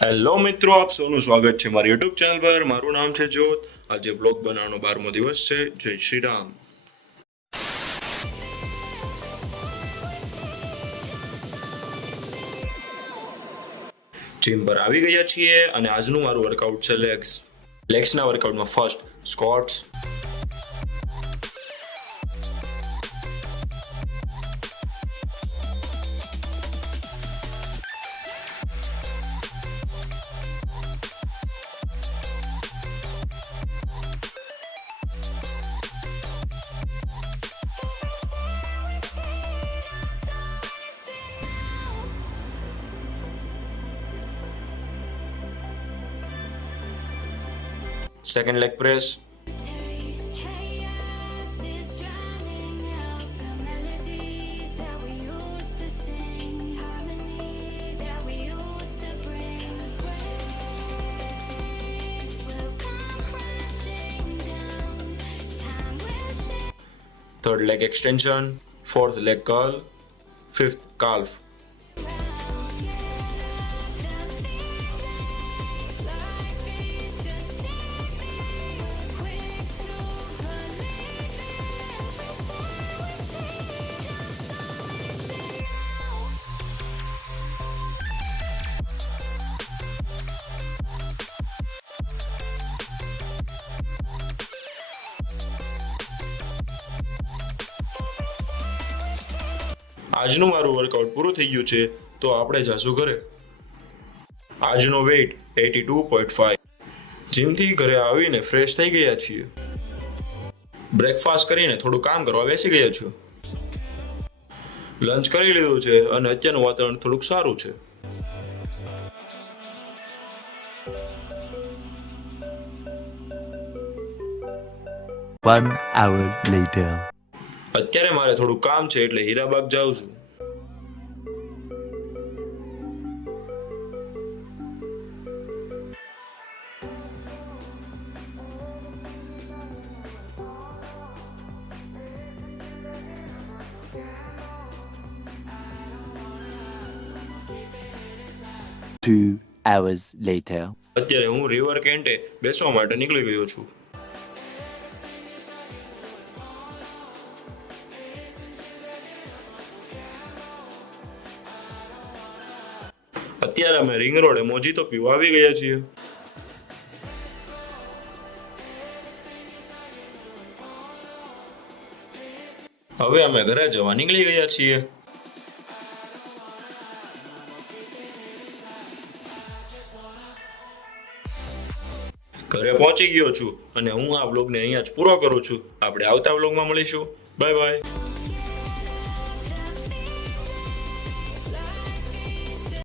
Hello મિત્રો, આપ સૌનું સ્વાગત છે મારી યુટ્યુબ ચેનલ પર. મારું નામ છે જ્યોત. આજે બ્લોગ બનાવવાનો 12મો દિવસ છે. જય શ્રી રામ. જીમ પર આવી ગયા છીએ અને આજનું મારું વર્કઆઉટ છે લેગ્સના વર્કઆઉટમાં first squats, second leg press, third leg extension, fourth leg curl, fifth calf. આજનું મારું વર્કઆઉટ પૂરું થઈ ગયું છે, તો આપણે જાશું ઘરે. આજનો વેઇટ 82.5. જીમથી ઘરે આવીને ફ્રેશ થઈ ગયા છીએ. બ્રેકફાસ્ટ કરીને થોડું કામ કરવા બેસી ગયા છું. લંચ કરી લીધું છે અને અત્યારનું વાતાવરણ થોડુંક સારું છે. One hour later. અત્યારે મારે થોડું કામ છે એટલે હીરાબાગ જાઉં છું. Two hours later. અત્યારે હું રિવર કેન્ટે બેસવા માટે નીકળી ગયો છું. અત્યારે અમે રિંગ રોડે મોજીતો પીવા આવી ગયા છીએ. હવે અમે ઘરે જવા નીકળી ગયા છીએ. ઘરે પહોંચી ગયો છું અને હું આ બ્લોગને અહીંયા જ પૂરો કરું છું. આપણે આવતા બ્લોગમાં મળીશું. Bye bye.